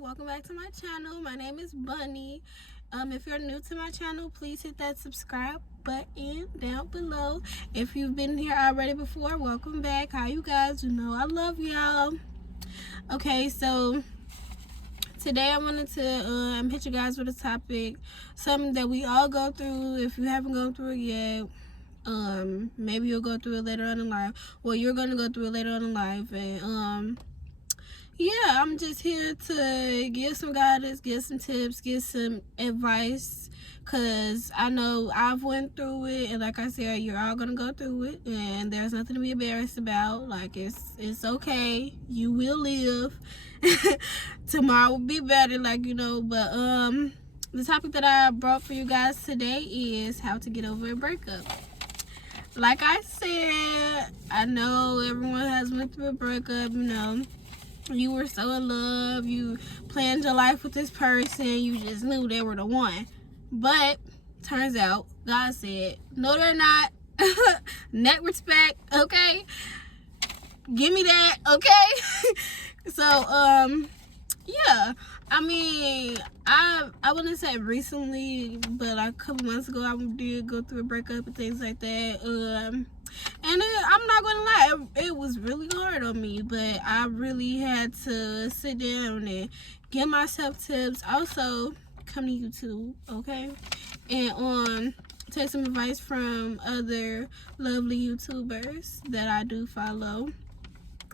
welcome back to my channel. My name is Bunny. If you're new to my channel, please hit that subscribe button down below. If you've been here already before, welcome back. How you guys? You know I love y'all. Okay, so today I wanted to hit you guys with a topic, something that we all go through. If you haven't gone through it yet, maybe you'll go through it later on in life. Well, you're gonna go through it later on in life, and yeah, I'm just here to give some guidance, give some tips, give some advice, because I know I've went through it, and like I said, you're all gonna go through it, and there's nothing to be embarrassed about. Like, it's okay. You will live. Tomorrow will be better, but the topic that I brought for you guys today is how to get over a breakup. Like I said, I know everyone has went through a breakup, you were so in love, you planned your life with this person, you just knew they were the one. But turns out God said, no, they're not. Net respect, okay? Give me that, okay? So, yeah. I mean, I wouldn't say recently, but like a couple months ago, I did go through a breakup and things like that. And I'm not gonna lie, it was really hard on me, but I really had to sit down and give myself tips. Also, come to YouTube, okay? And take some advice from other lovely YouTubers that I do follow.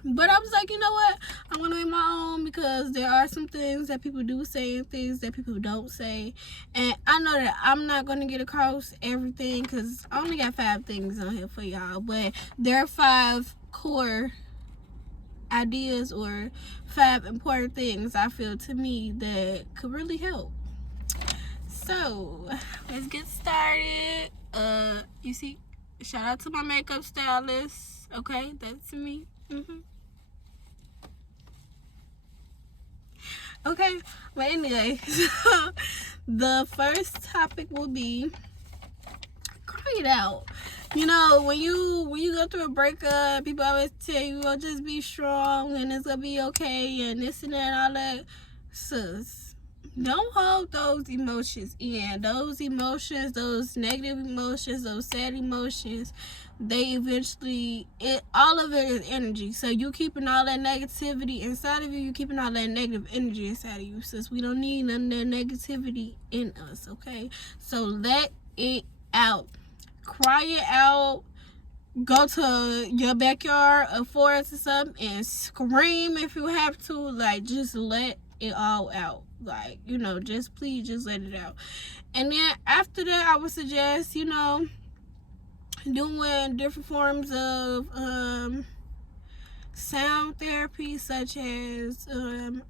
But I was like, you know what? I want to make my own, because there are some things that people do say and things that people don't say. And I know that I'm not going to get across everything, because I only got 5 things on here for y'all. But there are 5 core ideas or 5 important things I feel to me that could really help. So, let's get started. You see, shout out to my makeup stylist. Okay, that's me. Okay, but anyway, so the first topic will be cry it out. When you go through a breakup, people always tell you, oh, just be strong and it's gonna be okay and this and that and all that. Sis, don't hold those emotions in. Those emotions, those negative emotions, those sad emotions, they eventually, all of it is energy. So you keeping all that negativity inside of you, you keeping all that negative energy inside of you, sis. We don't need none of that negativity in us, okay? So let it out. Cry it out. Go to your backyard or forest or something and scream if you have to. Like, just let it all out. Like, just please just let it out. And then after that, I would suggest, doing different forms of sound therapy, such as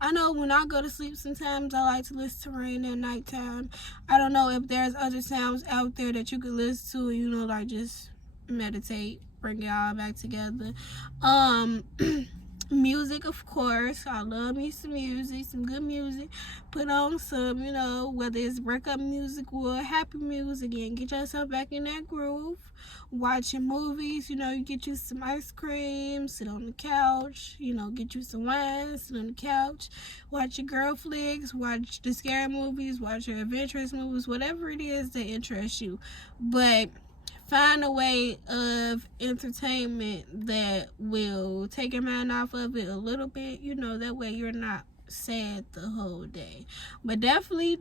I know when I go to sleep, sometimes I like to listen to rain at nighttime. I don't know if there's other sounds out there that you could listen to, like just meditate, bring it all back together. Music, of course. I love me some music, some good music. Put on some, whether it's breakup music or happy music, and get yourself back in that groove. Watching movies, you get you some ice cream, sit on the couch, get you some wine, sit on the couch, watch your girl flicks, watch the scary movies, watch your adventurous movies, whatever it is that interests you. But find a way of entertainment that will take your mind off of it a little bit, that way you're not sad the whole day. But definitely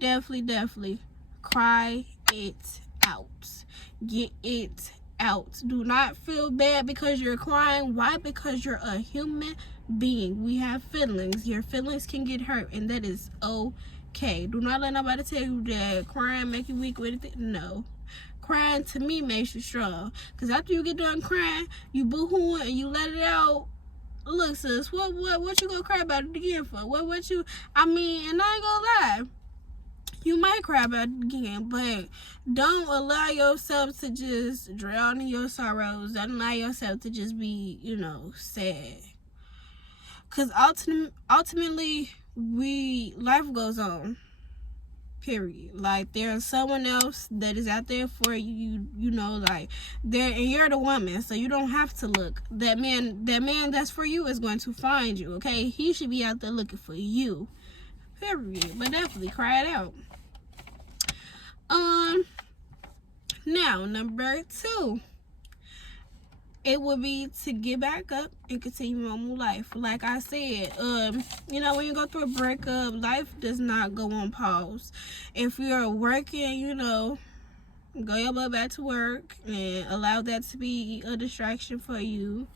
cry it out. Get it out. Do not feel bad because you're crying. Why? Because you're a human being. We have feelings. Your feelings can get hurt, and that is okay. Do not let nobody tell you that crying make you weak or anything. No. Crying to me makes you strong, because after you get done crying, you boo-hooing and you let it out. Look, sis, what you gonna cry about it again for? And I ain't gonna lie, you might cry about it again, but don't allow yourself to just drown in your sorrows. Don't allow yourself to just be, sad, because ultimately life goes on. Period. Like, there's someone else that is out there for you, and you're the woman, so you don't have to look. That man that's for you is going to find you, okay? He should be out there looking for you. period. But definitely cry it out. Now, number 2, it would be to get back up and continue normal life. Like I said, you know, when you go through a breakup, life does not go on pause. If you're working, you know, go your butt back to work and allow that to be a distraction for you.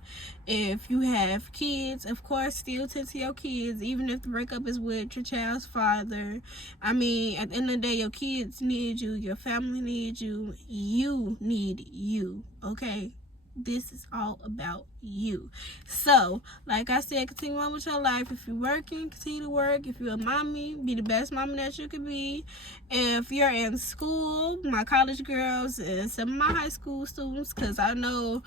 If you have kids, of course, still tend to your kids, even if the breakup is with your child's father. I mean, at the end of the day, your kids need you, your family needs you, you need you, okay? This is all about you. So, like I said, continue on with your life. If you're working, continue to work. If you're a mommy, be the best mommy that you can be. If you're in school, my college girls and some of my high school students, because I know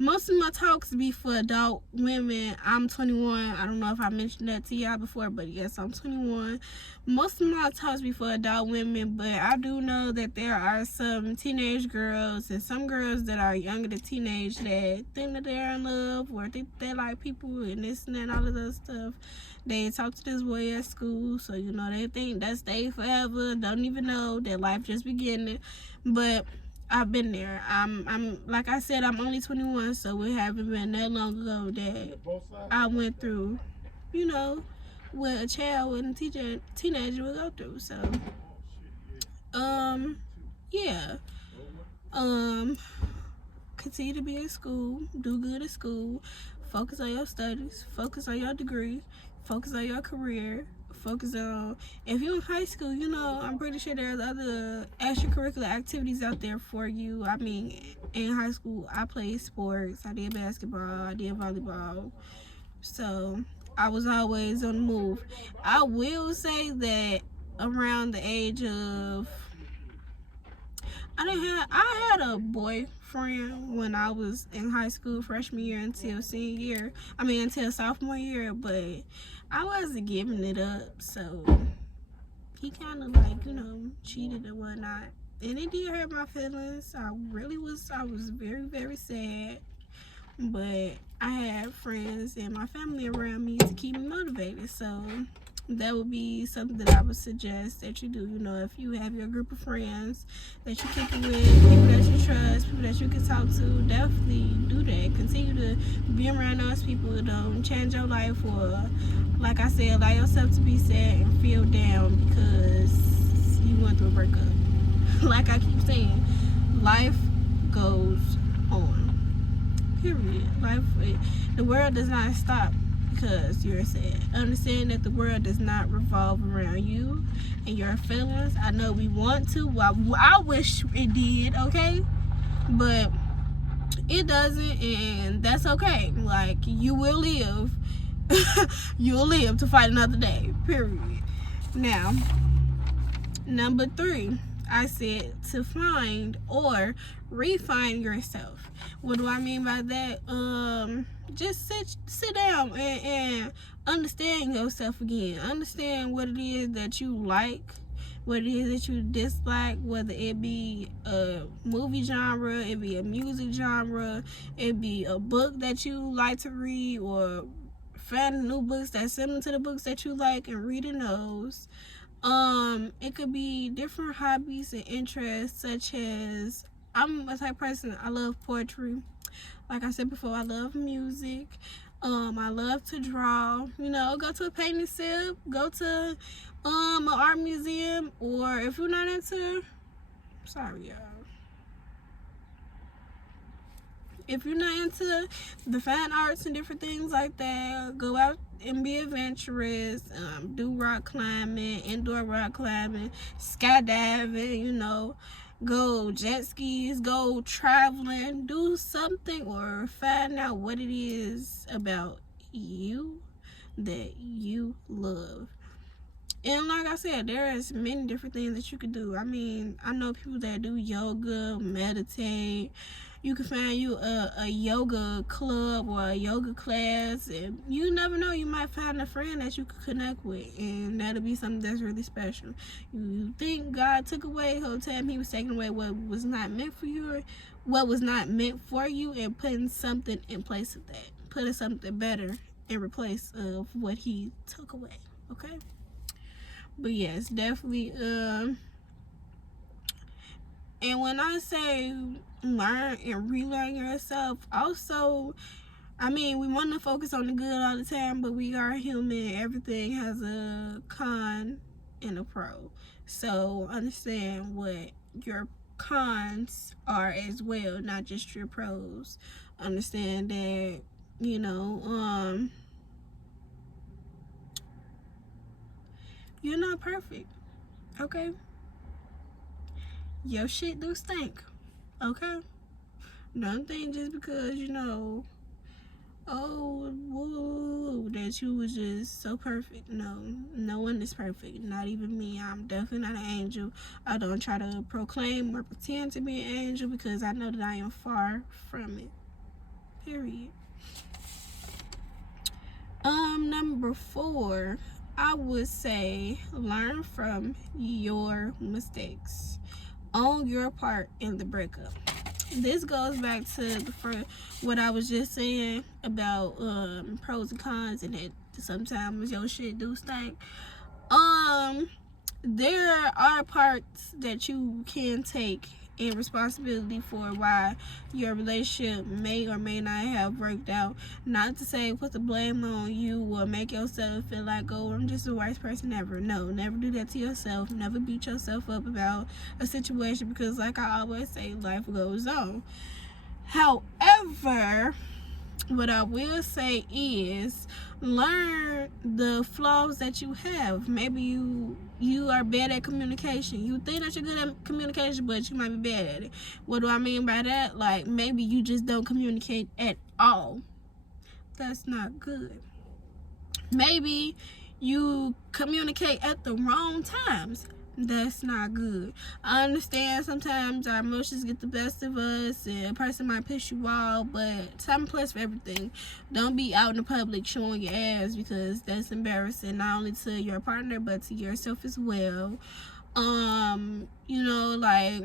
most of my talks be for adult women. I'm 21. I don't know if I mentioned that to y'all before, but yes, I'm 21. Most of my talks be for adult women, but I do know that there are some teenage girls and some girls that are younger than teenage that think that they're in love or think they like people and this and that and all of that stuff. They talk to this boy at school, so you know they think that's they forever. Don't even know that life just beginning, but I've been there. I'm like I said, I'm only 21, so it haven't been that long ago that I went through, you know, what a child and a teenager would go through. So, yeah. Continue to be in school, do good at school, focus on your studies, focus on your degree, focus on your career. Focus on, if you're in high school, you know, I'm pretty sure there's other extracurricular activities out there for you. I mean, in high school, I played sports. I did basketball. I did volleyball. So, I was always on the move. I will say that around the age of, I had a boyfriend when I was in high school, freshman year until senior year. I mean, until sophomore year, but I wasn't giving it up, so he kind of like, you know, cheated and whatnot. And it did hurt my feelings. I was very, very sad. But I had friends and my family around me to keep me motivated. So that would be something that I would suggest that you do. You know, if you have your group of friends that you kick it with, people that you trust, people that you can talk to, definitely do that. Continue to be around those people. Don't change your life, or like I said, allow yourself to be sad and feel down because you went through a breakup. Like I keep saying, life goes on. Period. The world does not stop because you're sad. Understand that the world does not revolve around you and your feelings. I know we want to. I wish it did, okay? But it doesn't, and that's okay. Like, you will live. You'll live to fight another day. Period. Now, number 3. I said to find or refine yourself. What do I mean by that? Just sit down and understand yourself again. Understand what it is that you like, what it is that you dislike, whether it be a movie genre, it be a music genre, it be a book that you like to read, or find new books that's similar to the books that you like and reading those. It could be different hobbies and interests, such as, I'm a type of person, I love poetry. Like I said before, I love music. I love to draw. You know, go to a painting sip, go to an art museum, or if you're not into, sorry y'all, if you're not into the fine arts and different things like that, go out and be adventurous. Do rock climbing, indoor rock climbing, skydiving, you know, go jet skis, go traveling, do something, or find out what it is about you that you love. And like I said, there is many different things that you can do. I mean, I know people that do yoga, meditate. You can find you a yoga club or a yoga class, and you never know, you might find a friend that you could connect with, and that'll be something that's really special. You think God took away, whole time he was taking away what was not meant for you, or what was not meant for you, and putting something in place of that, putting something better in replace of what he took away. okay? But yes, definitely and when I say learn and relearn yourself, also, I mean, we want to focus on the good all the time, but we are human. Everything has a con and a pro. So understand what your cons are as well, not just your pros. Understand that, you know, you're not perfect, okay? Your shit do stink, okay? Don't think just because, you know, oh, woo, that you was just so perfect. No, no one is perfect. Not even me. I'm definitely not an angel. I don't try to proclaim or pretend to be an angel because I know that I am far from it. Period. Number 4, I would say learn from your mistakes. Own your part in the breakup. This goes back to what I was just saying about pros and cons, and that sometimes your shit do stink. There are parts that you can take in responsibility for why your relationship may or may not have worked out. Not to say put the blame on you or make yourself feel like, oh, I'm just the worst person ever. No, never do that to yourself. Never beat yourself up about a situation, because like I always say, life goes on. However, what I will say is learn the flaws that you have. Maybe you are bad at communication. You think that you're good at communication, but you might be bad at it. What do I mean by that? Like, maybe you just don't communicate at all. That's not good. Maybe you communicate at the wrong times. That's not good. I understand sometimes our emotions get the best of us and a person might piss you off, but time and place for everything. Don't be out in the public showing your ass, because that's embarrassing, not only to your partner but to yourself as well. You know, like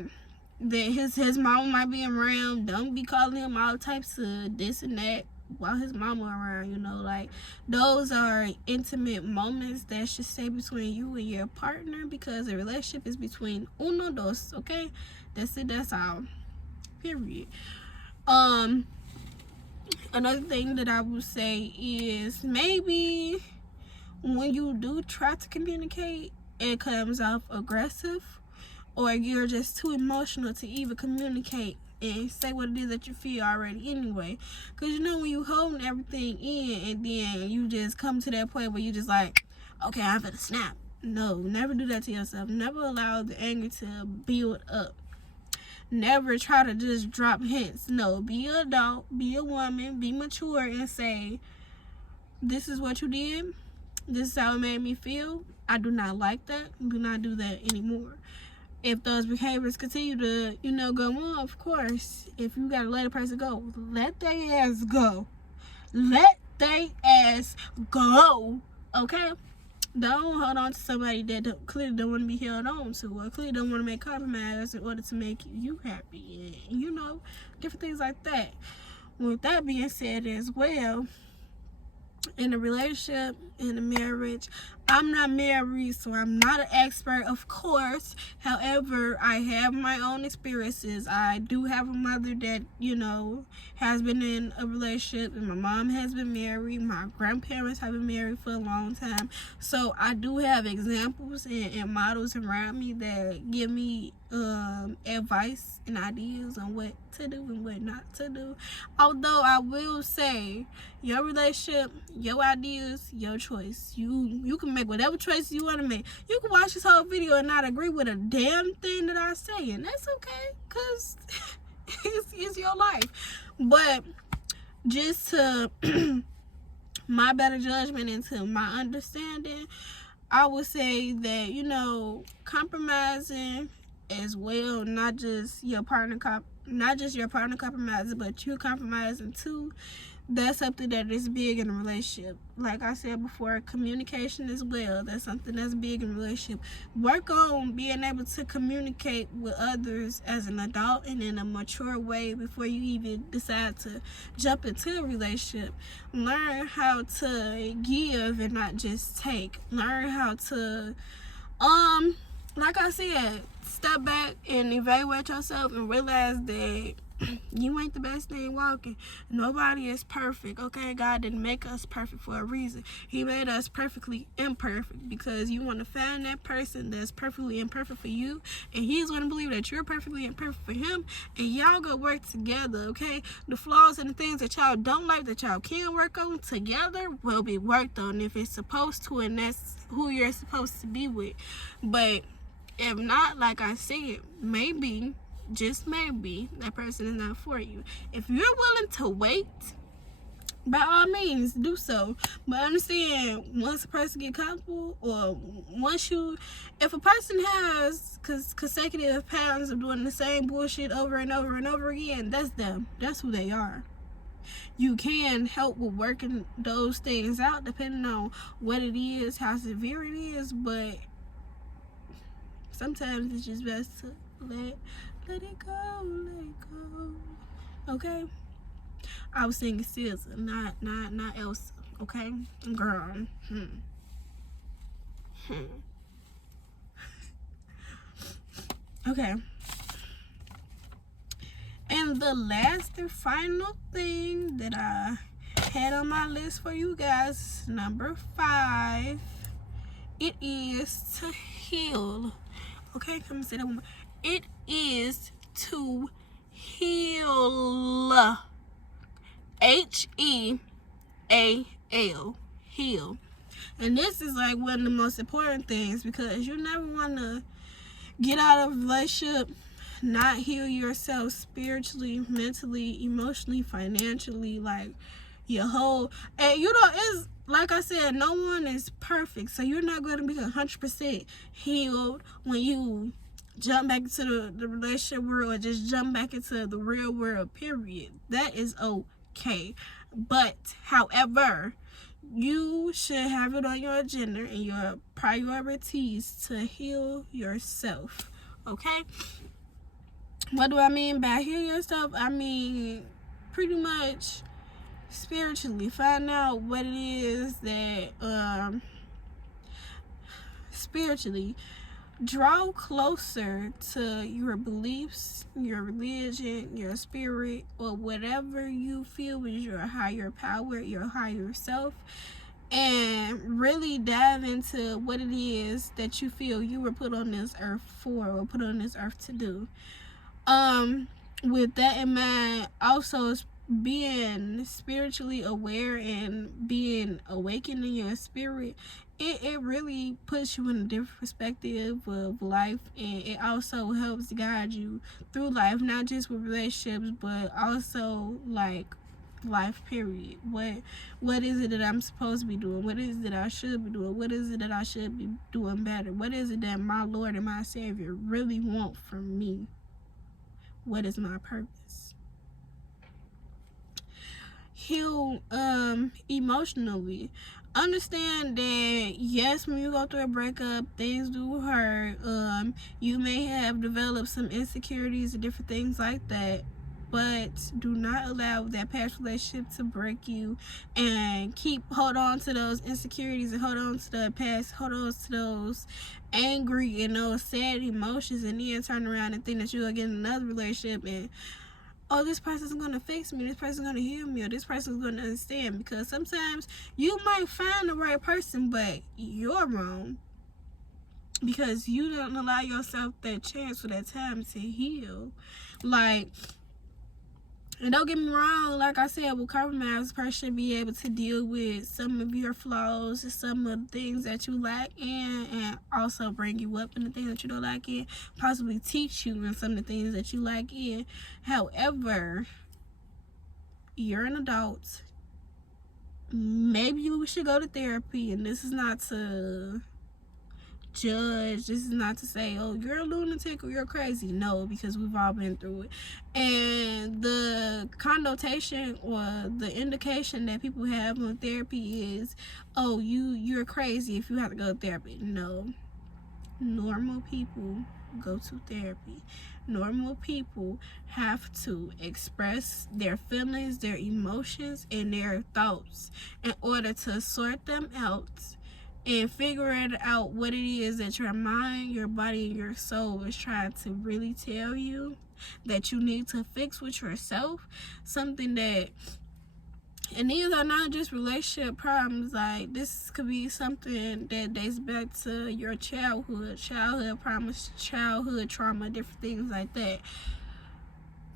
that his mama might be around. Don't be calling him all types of this and that while his mama around, you know. Like, those are intimate moments that should stay between you and your partner, because a relationship is between uno dos, okay? That's it, that's all, period. Another thing that I would say is, maybe when you do try to communicate, it comes off aggressive, or you're just too emotional to even communicate and say what it is that you feel already anyway. Because you know, when you holding everything in and then you just come to that point where you just like, okay, I'm gonna snap. No, never do that to yourself. Never allow the anger to build up. Never try to just drop hints. No, be an adult, be a woman, be mature, and say, this is what you did. This is how it made me feel. I do not like that. Do not do that anymore. If those behaviors continue to, you know, go on, of course, if you gotta let a person go, let their ass go. Let their ass go. Okay? Don't hold on to somebody that clearly don't want to be held on to, or clearly don't want to make compromise in order to make you happy, and, you know, different things like that. With that being said as well, in a relationship, in a marriage, I'm not married, so I'm not an expert, of course. However, I have my own experiences. I do have a mother that, you know, has been in a relationship, and my mom has been married. My grandparents have been married for a long time. So I do have examples and models around me that give me advice and ideas on what to do and what not to do. Although I will say, your relationship, your ideas, your choice. You can make whatever choice you want to make. You can watch this whole video and not agree with a damn thing that I say, and that's okay, because it's your life. But just to my better judgment and to my understanding, I would say that, you know, compromising as well, not just your partner compromising, but you compromising too. that's something that is big in a relationship. Like I said before, communication as well. That's something that's big in a relationship. Work on being able to communicate with others as an adult and in a mature way before you even decide to jump into a relationship. Learn how to give and not just take. Learn how to, like I said, step back and evaluate yourself and realize that you ain't the best thing walking. Nobody is perfect, okay? God didn't make us perfect for a reason. He made us perfectly imperfect because you want to find that person that's perfectly imperfect for you, and he's going to believe that you're perfectly imperfect for him, and y'all go work together, okay? The flaws and the things that y'all don't like that y'all can work on together will be worked on if it's supposed to, and that's who you're supposed to be with. But if not, like I said, maybe, just maybe, that person is not for you. If you're willing to wait, by all means, do so. But understand, once a person get comfortable, or if a person has consecutive patterns of doing the same bullshit over and over and over again, that's them. That's who they are. You can help with working those things out depending on what it is, how severe it is, but sometimes it's just best to let it go. Okay? I was singing SZA, not Elsa. Okay? Girl. Okay. And the last and final thing that I had on my list for you guys, number 5, it is to heal. Okay, come and say that one more. It is to heal. H-E-A-L. Heal. And this is like one of the most important things, because you never want to get out of a relationship, not heal yourself spiritually, mentally, emotionally, financially, like your whole, and you know, it's like I said, no one is perfect, so you're not going to be 100% healed when you jump back into the relationship world, or just jump back into the real world, period. That is okay. But however, you should have it on your agenda and your priorities to heal yourself. Okay? What do I mean by heal yourself? I mean pretty much spiritually. Find out what it is that spiritually, draw closer to your beliefs, your religion, your spirit, or whatever you feel is your higher power, your higher self, and really dive into what it is that you feel you were put on this earth for, or put on this earth to do. With that in mind, also being spiritually aware and being awakened in your spirit, it really puts you in a different perspective of life, and it also helps guide you through life, not just with relationships, but also like life, period. What is it that I'm supposed to be doing? What is it that I should be doing? What is it that I should be doing better? What is it that my Lord and my Savior really want from me? What is my purpose? Heal emotionally. Understand that yes, when you go through a breakup, things do hurt. You may have developed some insecurities and different things like that, but do not allow that past relationship to break you, and hold on to those insecurities, and hold on to the past, hold on to those angry and those sad emotions, and then turn around and think that you're gonna get in another relationship and, oh, this person's gonna fix me, this person's gonna heal me, or this person's gonna understand. Because sometimes you might find the right person, but you're wrong because you don't allow yourself that chance for that time to heal. Like, and don't get me wrong, like I said, with compromise, a person should be able to deal with some of your flaws and some of the things that you lack in, and also bring you up in the things that you don't like in, possibly teach you in some of the things that you lack in. However, you're an adult. Maybe you should go to therapy, and this is not to judge. This is not to say, oh, you're a lunatic or you're crazy. No, because we've all been through it. And the connotation or the indication that people have on therapy is, oh, you're crazy if you have to go to therapy. No. Normal people go to therapy. Normal people have to express their feelings, their emotions, and their thoughts in order to sort them out and figure out what it is that your mind, your body, and your soul is trying to really tell you that you need to fix with yourself. Something that, and these are not just relationship problems. Like, this could be something that dates back to your childhood problems, childhood trauma, different things like that.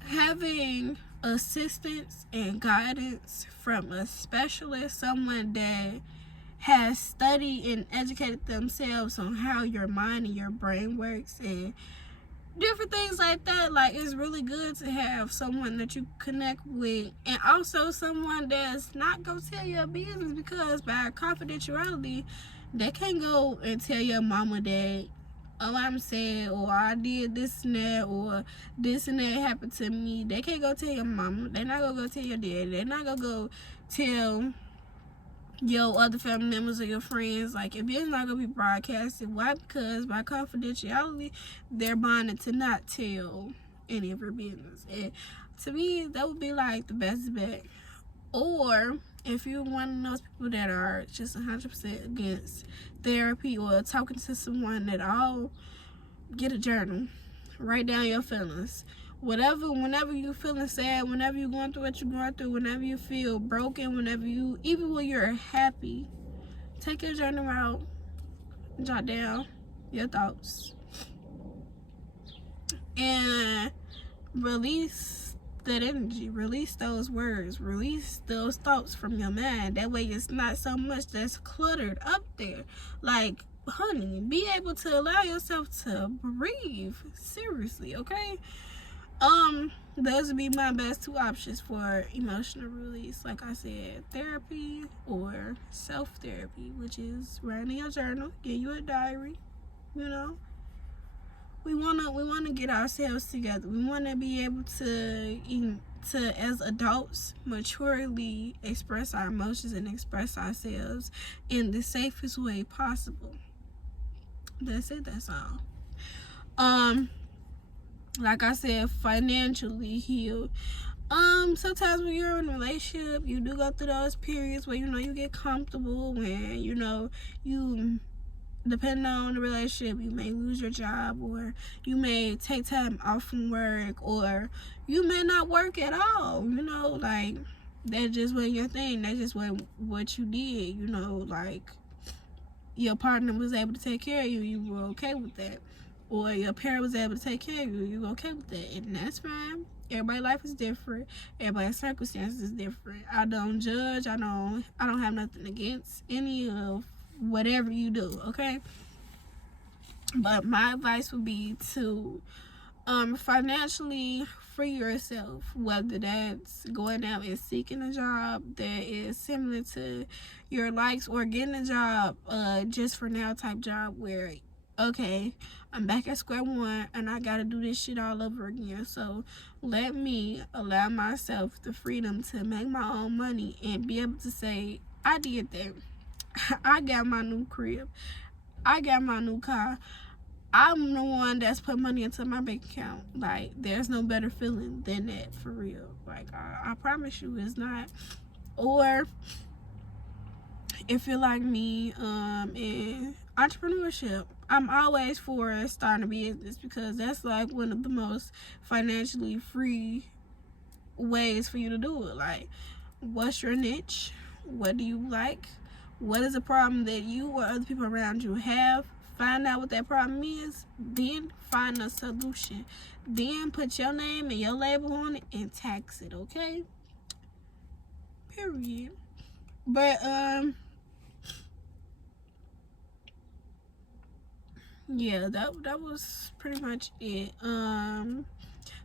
Having assistance and guidance from a specialist, someone that has studied and educated themselves on how your mind and your brain works and different things like that. Like, it's really good to have someone that you connect with, and also someone that's not gonna tell your business, because by confidentiality, they can't go and tell your mama that, oh, I'm sad, or I did this and that, or this and that happened to me. They can't go tell your mama. They're not gonna go tell your dad. They're not gonna go tell your other family members or your friends. Like, if it's not gonna be broadcasted, why? Because by confidentiality, they're bonded to not tell any of your business. And to me, that would be like the best bet. Or if you're one of those people that are just 100% against therapy or talking to someone at all, get a journal. Write down your feelings. Whenever you're feeling sad, whenever you're going through what you're going through, whenever you feel broken, even when you're happy, take your journal out, jot down your thoughts, and release that energy, release those words, release those thoughts from your mind. That way it's not so much that's cluttered up there. Like, honey, be able to allow yourself to breathe. Seriously, okay? Those would be my best two options for emotional release. Like I said, therapy or self-therapy, which is writing your journal, get you a diary. You know, we wanna get ourselves together. We wanna be able to as adults maturely express our emotions and express ourselves in the safest way possible. That's it. That's all. Like I said, financially healed. Sometimes when you're in a relationship, you do go through those periods where, you get comfortable, when, you, depending on the relationship, you may lose your job, or you may take time off from work, or you may not work at all, like, that just wasn't your thing. That just wasn't what you did, like, your partner was able to take care of you, you were okay with that. Or your parent was able to take care of you, you were okay with that, and that's fine. Everybody's life is different. Everybody's circumstances is different. I don't judge. I don't have nothing against any of whatever you do, okay? But my advice would be to financially free yourself, whether that's going out and seeking a job that is similar to your likes, or getting a job, just for now type job where, okay, I'm back at square one and I gotta do this shit all over again. So let me allow myself the freedom to make my own money and be able to say, I did that. I got my new crib. I got my new car. I'm the one that's put money into my bank account. Like, there's no better feeling than that, for real. Like, I promise you, it's not. Or if you're like me, in entrepreneurship, I'm always for starting a business, because that's like one of the most financially free ways for you to do it. Like, what's your niche? What do you like? What is a problem that you or other people around you have? Find out what that problem is, then find a solution. Then put your name and your label on it and tax it, okay? Period. But yeah, that was pretty much it.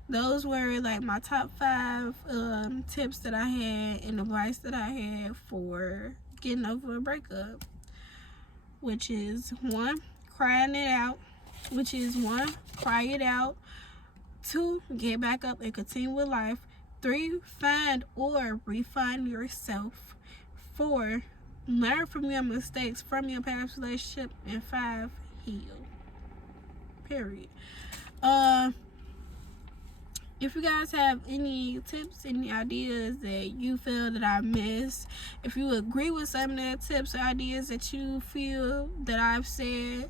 Those were like my top 5 tips that I had and advice that I had for getting over a breakup, which is 1, crying it out, which is 1, cry it out. 2, get back up and continue with life. 3, find or refine yourself. 4, learn from your mistakes from your past relationship. And 5, heal. Period. If you guys have any tips, any ideas that you feel that I missed, if you agree with some of the tips or ideas that you feel that I've said,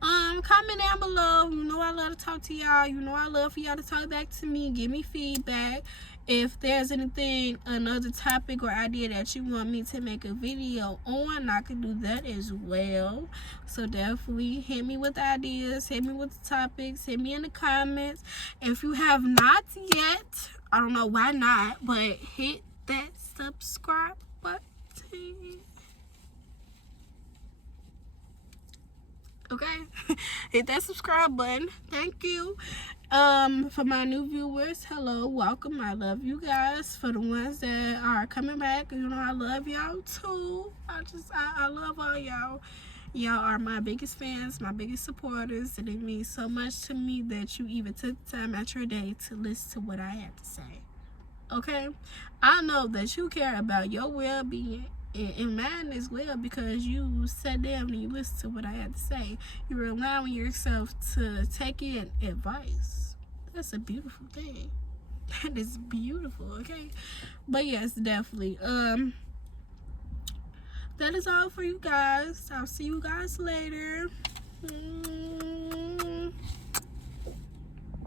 comment down below. You know I love to talk to y'all. You know I love for y'all to talk back to me. Give me feedback. If there's anything, another topic or idea that you want me to make a video on, I can do that as well. So definitely hit me with the ideas, hit me with the topics, hit me in the comments. If you have not yet, I don't know why not, but hit that subscribe button. Okay, hit that subscribe button. Thank you. For my new viewers, hello, welcome. I love you guys. For the ones that are coming back, you know I love y'all too. I love all y'all. Y'all are my biggest fans, my biggest supporters, and it means so much to me that you even took time out your day to listen to what I have to say. Okay, I know that you care about your well-being and mine as well, because you sat down and you listened to what I had to say. You're allowing yourself to take in advice. That's a beautiful thing. That is beautiful. Okay, but yes, definitely. That is all for you guys. I'll see you guys later.